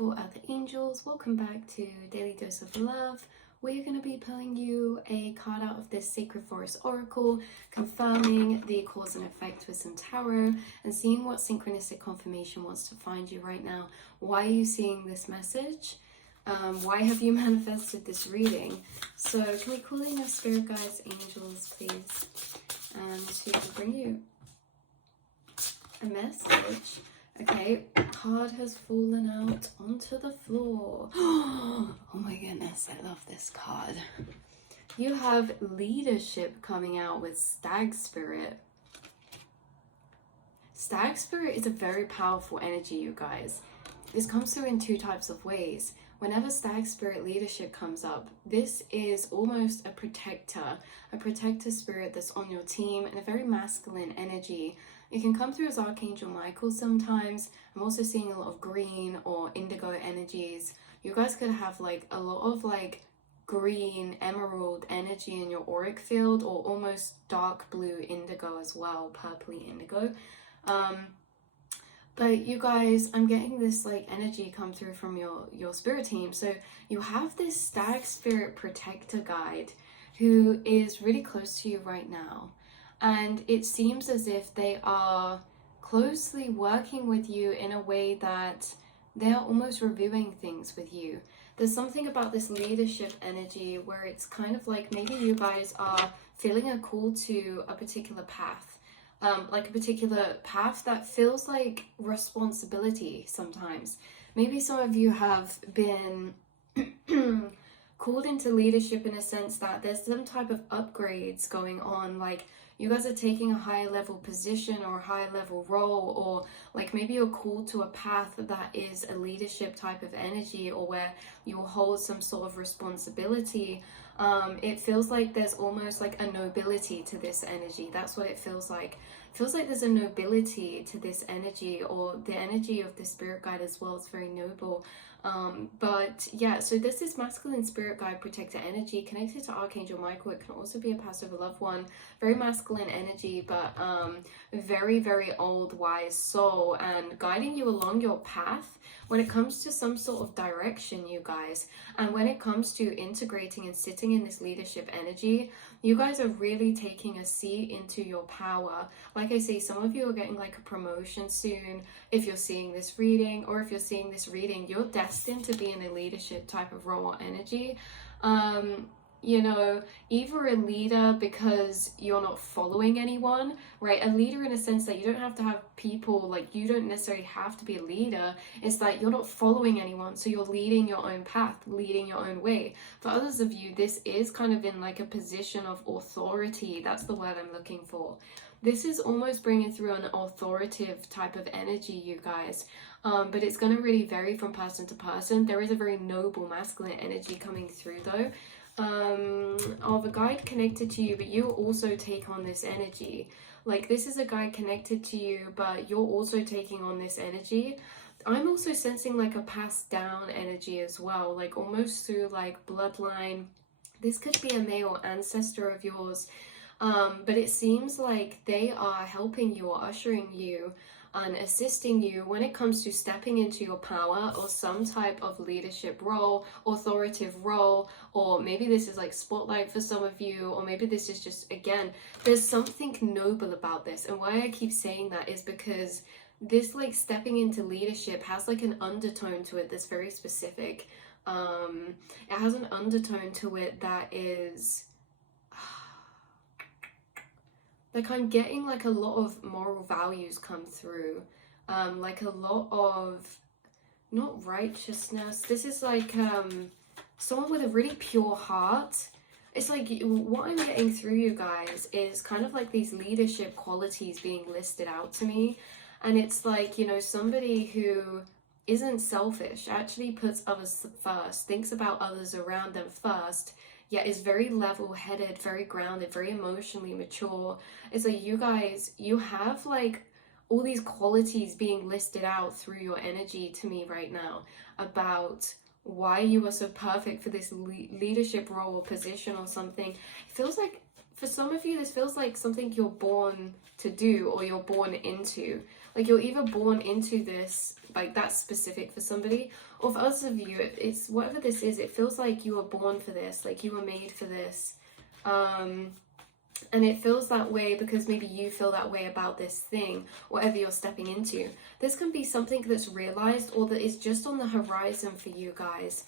beautiful archangels, welcome back to Daily Dose of Love. We're going to be pulling you a card out of this Sacred Forest Oracle, confirming the cause and effect with some tarot and seeing what synchronistic confirmation wants to find you right now. Why are you seeing this message? Why have you manifested this reading? So can we call in your spirit guides, angels, please, to bring you a message? Okay, card has fallen out onto the floor. Oh my goodness, I love this card. You have leadership coming out with Stag Spirit. Stag Spirit is a very powerful energy, you guys. This comes through in two types of ways. Whenever Stag Spirit leadership comes up, this is almost a protector spirit that's on your team, and a very masculine energy. It can come through as Archangel Michael sometimes. I'm also seeing a lot of green or indigo energies. You guys could have like a lot of like green emerald energy in your auric field, or almost dark blue indigo as well, purpley indigo. But you guys, I'm getting this like energy come through from your spirit team. So you have this Stag Spirit protector guide who is really close to you right now. And it seems as if they are closely working with you in a way that they are almost reviewing things with you. There's something about this leadership energy where it's kind of like maybe you guys are feeling a call to a particular path. Like a particular path that feels like responsibility sometimes. Maybe some of you have been called into leadership in a sense that there's some type of upgrades going on, like you guys are taking a higher level position or a higher level role, or like maybe you're called to a path that is a leadership type of energy, or where you will hold some sort of responsibility. It feels like there's almost like a nobility to this energy. That's what it feels like. It feels like there's a nobility to this energy, or the energy of the spirit guide as well. It's very noble. But yeah, so this is masculine spirit guide protector energy connected to Archangel Michael. It can also be a past over loved one. Very masculine energy, but very, very old, wise soul, and guiding you along your path when it comes to some sort of direction, you guys. And when it comes to integrating and sitting in this leadership energy, you guys are really taking a seat into your power. Like I say, some of you are getting like a promotion soon if you're seeing this reading, or if you're seeing this reading, you're destined to be in a leadership type of role or energy. You know, either a leader because you're not following anyone, right? A leader in a sense that you don't have to have people, like you don't necessarily have to be a leader. It's that you're not following anyone, so you're leading your own path, leading your own way. For others of you, this is kind of in like a position of authority. That's the word I'm looking for. This is almost bringing through an authoritative type of energy, you guys. But it's going to really vary from person to person. There is a very noble masculine energy coming through though. Of a guide connected to you, but you also take on this energy. Like this is a guide connected to you, but you're also taking on this energy. I'm also sensing like a passed down energy as well, like almost through like bloodline. This could be a male ancestor of yours, but it seems like they are helping you or ushering you and assisting you when it comes to stepping into your power, or some type of leadership role, authoritative role, or maybe this is like spotlight for some of you, or maybe this is just, again, there's something noble about this. And why I keep saying that is because this like stepping into leadership has like an undertone to it that's very specific. It has an undertone to it that is like I'm getting like a lot of moral values come through, like a lot of, not righteousness, this is like someone with a really pure heart. It's like what I'm getting through, you guys, is kind of like these leadership qualities being listed out to me. And it's like, you know, somebody who isn't selfish, actually puts others first, thinks about others around them first, yet is very level-headed, very grounded, very emotionally mature. It's like you guys, you have like all these qualities being listed out through your energy to me right now about why you are so perfect for this leadership role or position or something. It feels like for some of you, this feels like something you're born to do, or you're born into. Like you're either born into this like that's specific for somebody, or for others of you, it's whatever this is, it feels like you were born for this, like you were made for this. And it feels that way because maybe you feel that way about this thing, whatever you're stepping into. This can be something that's realized or that is just on the horizon for you guys.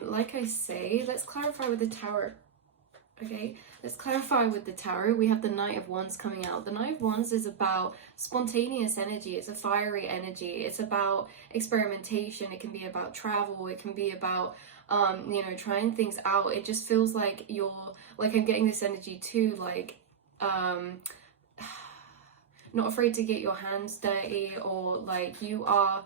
Like I say, let's clarify with the Tarot. Okay, let's clarify with the Tarot. We have the Knight of Wands coming out. The Knight of Wands is about spontaneous energy. It's a fiery energy. It's about experimentation. It can be about travel. It can be about you know, trying things out. It just feels like you're, like, I'm getting this energy too, like not afraid to get your hands dirty, or like you are,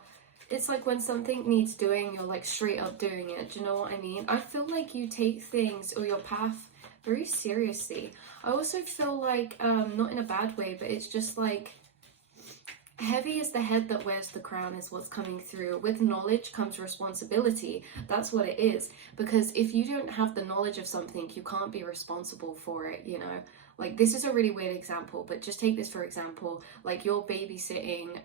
it's like when something needs doing, you're like straight up doing it. Do you know what I mean? I feel like you take things or your path very seriously. I also feel like, not in a bad way, but it's just like, heavy is the head that wears the crown is what's coming through. With knowledge comes responsibility. That's what it is. Because if you don't have the knowledge of something, you can't be responsible for it, you know? Like, this is a really weird example, but just take this for example. Like, you're babysitting,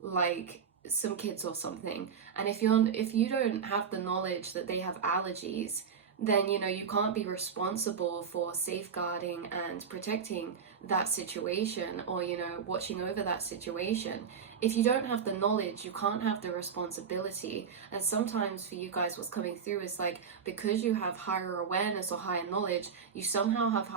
like, some kids or something. And if you don't have the knowledge that they have allergies, then, you know, you can't be responsible for safeguarding and protecting that situation, or, you know, watching over that situation. If you don't have the knowledge, you can't have the responsibility. And sometimes for you guys, what's coming through is like, because you have higher awareness or higher knowledge, you somehow have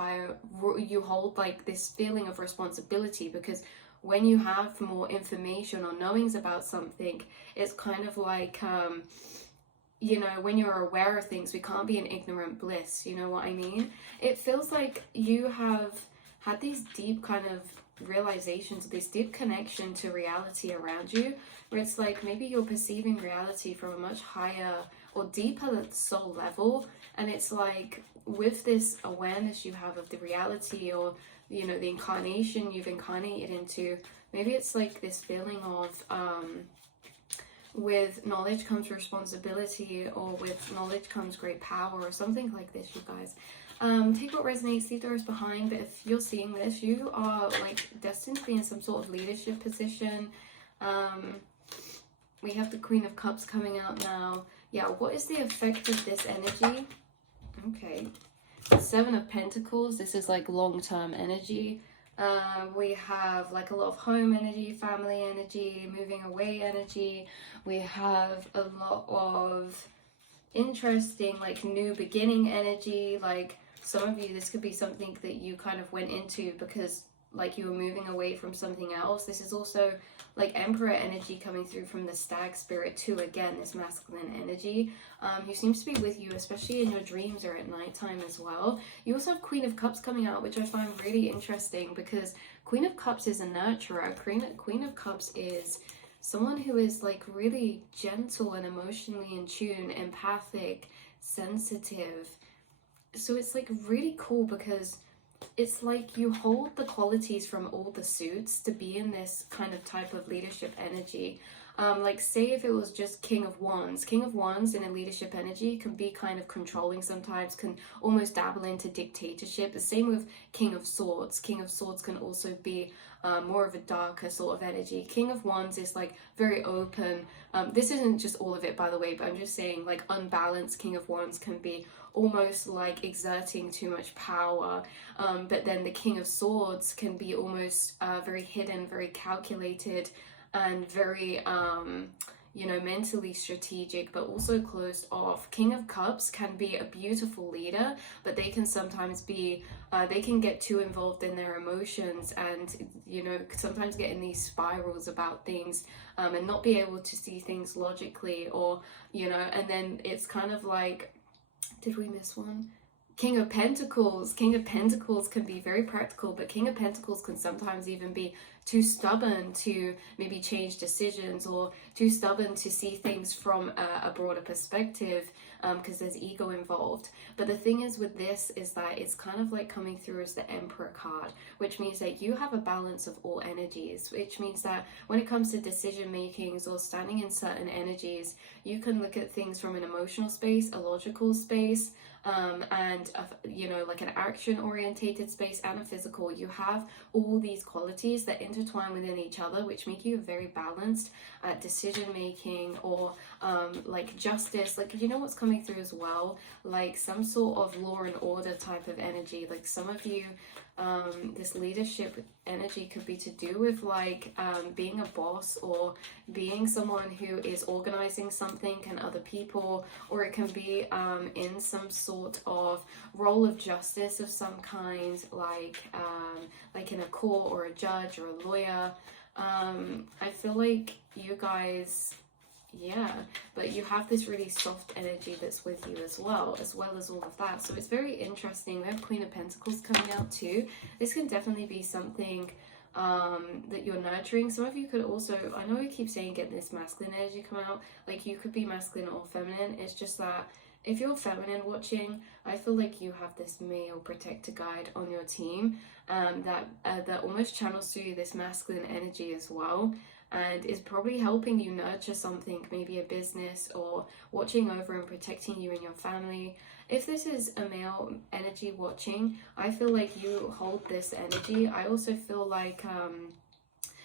you hold like this feeling of responsibility, because when you have more information or knowings about something, it's kind of like, you know, when you're aware of things, we can't be in ignorant bliss, you know what I mean? It feels like you have had these deep kind of realizations, this deep connection to reality around you, where it's like maybe you're perceiving reality from a much higher or deeper soul level, and it's like with this awareness you have of the reality, or, you know, the incarnation you've incarnated into, maybe it's like this feeling of, with knowledge comes responsibility, or with knowledge comes great power, or something like this, you guys. Take what resonates, leave the rest behind. But if you're seeing this, you are like destined to be in some sort of leadership position. We have the Queen of Cups coming out now. Yeah, what is the effect of this energy? Okay, the Seven of Pentacles. This is like long-term energy. We have like a lot of home energy, family energy, moving away energy. We have a lot of interesting like new beginning energy. Like, some of you, this could be something that you kind of went into because like you were moving away from something else. This is also like Emperor energy coming through from the Stag spirit too. Again, this masculine energy, who seems to be with you, especially in your dreams or at nighttime as well. You also have Queen of Cups coming out, which I find really interesting, because Queen of Cups is a nurturer. Queen of Cups is someone who is like really gentle and emotionally in tune, empathic, sensitive. So it's like really cool, because it's like you hold the qualities from all the suits to be in this kind of type of leadership energy. Like, say if it was just King of Wands in a leadership energy can be kind of controlling sometimes, can almost dabble into dictatorship. The same with King of Swords can also be more of a darker sort of energy. King of Wands is like very open. This isn't just all of it, by the way, but I'm just saying, like, unbalanced King of Wands can be almost like exerting too much power, but then the King of Swords can be almost very hidden, very calculated, and very you know, mentally strategic, but also closed off. King of Cups can be a beautiful leader, but they can sometimes be they can get too involved in their emotions, and, you know, sometimes get in these spirals about things, and not be able to see things logically, or, you know, and then it's kind of like, did we miss one? King of Pentacles can be very practical, but King of Pentacles can sometimes even be too stubborn to maybe change decisions, or too stubborn to see things from a broader perspective, because there's ego involved. But the thing is with this is that it's kind of like coming through as the Emperor card, which means that you have a balance of all energies, which means that when it comes to decision makings or standing in certain energies, you can look at things from an emotional space, a logical space, and you know, like an action orientated space, and a physical. You have all these qualities that in intertwine within each other, which make you very balanced at decision making, or like justice. Like, you know what's coming through as well? Like some sort of law and order type of energy. Like some of you, this leadership energy could be to do with like being a boss, or being someone who is organizing something and other people, or it can be in some sort of role of justice of some kind, like in a court, or a judge, or a lawyer. I feel like you guys, yeah, but you have this really soft energy that's with you as well as all of that. So it's very interesting. We have Queen of Pentacles coming out too. This can definitely be something that you're nurturing. Some of you could also, I know I keep saying get this masculine energy come out, like you could be masculine or feminine. It's just that if you're feminine watching, I feel like you have this male protector guide on your team, that almost channels through this masculine energy as well, and is probably helping you nurture something, maybe a business, or watching over and protecting you and your family. If this is a male energy watching, I feel like you hold this energy. I also feel like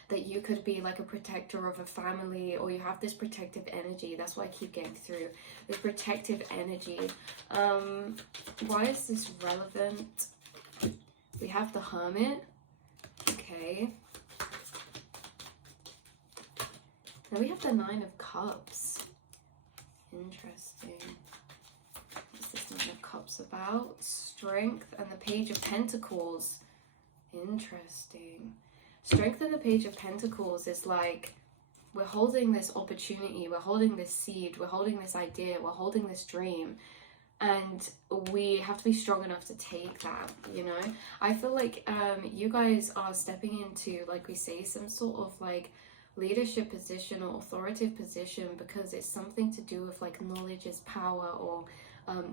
that you could be like a protector of a family, or you have this protective energy. That's what I keep getting through, this protective energy. Why is this relevant? We have the Hermit. Okay. Then we have the Nine of Cups. Interesting. What's this Nine of Cups about? Strength and the Page of Pentacles. Interesting. Strength and the Page of Pentacles is like, we're holding this opportunity, we're holding this seed, we're holding this idea, we're holding this dream, and we have to be strong enough to take that, you know? I feel like you guys are stepping into, like we say, some sort of like leadership position or authoritative position, because it's something to do with like knowledge is power, or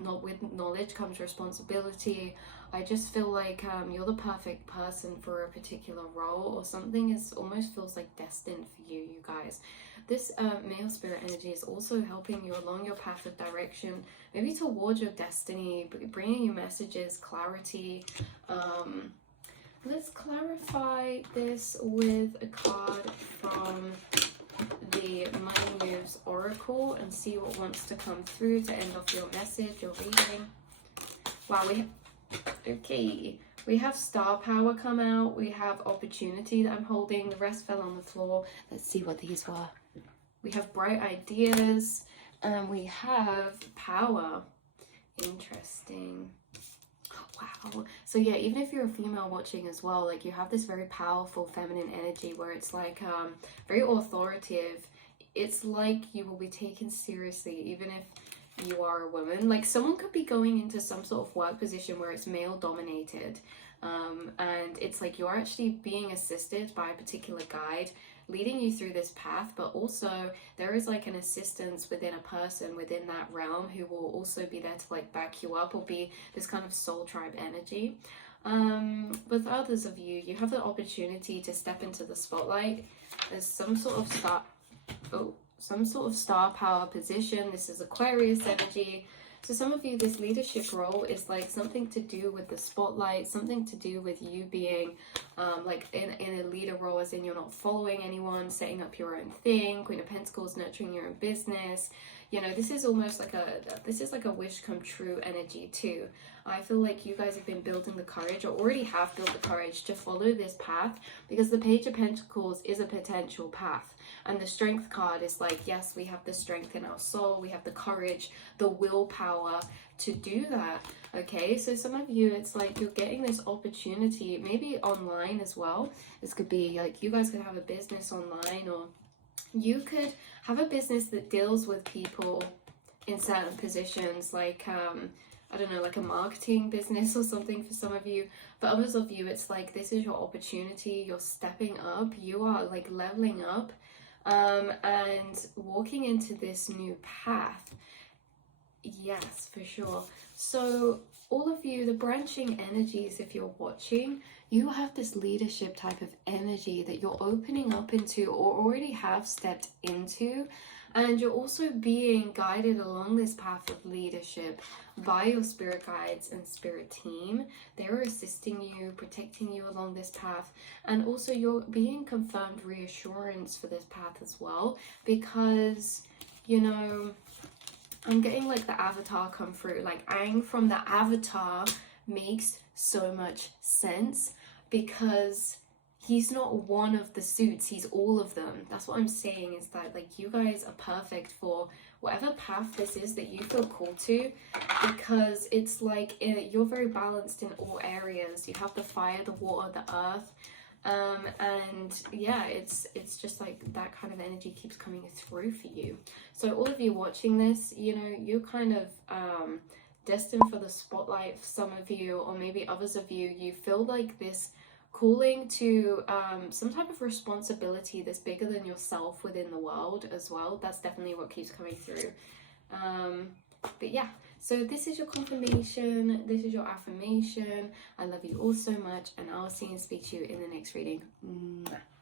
not with knowledge comes responsibility. I just feel like you're the perfect person for a particular role, or something is almost feels like destined for you, you guys. This male spirit energy is also helping you along your path of direction, maybe towards your destiny, bringing you messages, clarity. Let's clarify this with a card from the Money Moves Oracle and see what wants to come through to end off your message, your reading. Wow, we have Star Power come out. We have Opportunity that I'm holding. The rest fell on the floor. Let's see what these were. We have Bright Ideas, and we have Power. Interesting. Wow. So yeah, even if you're a female watching as well, like you have this very powerful feminine energy where it's like very authoritative. It's like you will be taken seriously even if you are a woman. Like someone could be going into some sort of work position where it's male dominated, and it's like you're actually being assisted by a particular guide leading you through this path, but also there is like an assistance within a person within that realm who will also be there to like back you up, or be this kind of soul tribe energy. With others of you, you have the opportunity to step into the spotlight. There's some sort of star power position. This is Aquarius energy. So some of you, this leadership role is like something to do with the spotlight, something to do with you being like in a leader role, as in you're not following anyone, setting up your own thing. Queen of Pentacles, nurturing your own business. You know, this is almost like a wish come true energy too. I feel like you guys have been building the courage, or already have built the courage to follow this path, because the Page of Pentacles is a potential path. And the Strength card is like, yes, we have the strength in our soul, we have the courage, the willpower to do that. Okay, so some of you, it's like you're getting this opportunity, maybe online as well. This could be like you guys could have a business online, or you could have a business that deals with people in certain positions, like I don't know, like a marketing business or something for some of you. For others of you, it's like this is your opportunity, you're stepping up, you are like leveling up, and walking into this new path. Yes, for sure. So all of you, the branching energies, if you're watching, you have this leadership type of energy that you're opening up into, or already have stepped into. And you're also being guided along this path of leadership by your spirit guides and spirit team. They're assisting you, protecting you along this path. And also you're being confirmed reassurance for this path as well, because, you know, I'm getting like the avatar come through. Like Aang from the avatar makes so much sense, because he's not one of the suits, he's all of them. That's what I'm saying, is that like you guys are perfect for whatever path this is that you feel called to, because it's like you're very balanced in all areas. You have the fire, the water, the earth, and yeah, it's just like that kind of energy keeps coming through for you. So all of you watching this, you know, you're kind of destined for the spotlight. For some of you, or maybe others of you, you feel like this calling to some type of responsibility that's bigger than yourself within the world as well. That's definitely what keeps coming through. But yeah, so this is your confirmation, this is your affirmation. I love you all so much, and I'll see and speak to you in the next reading. Mwah.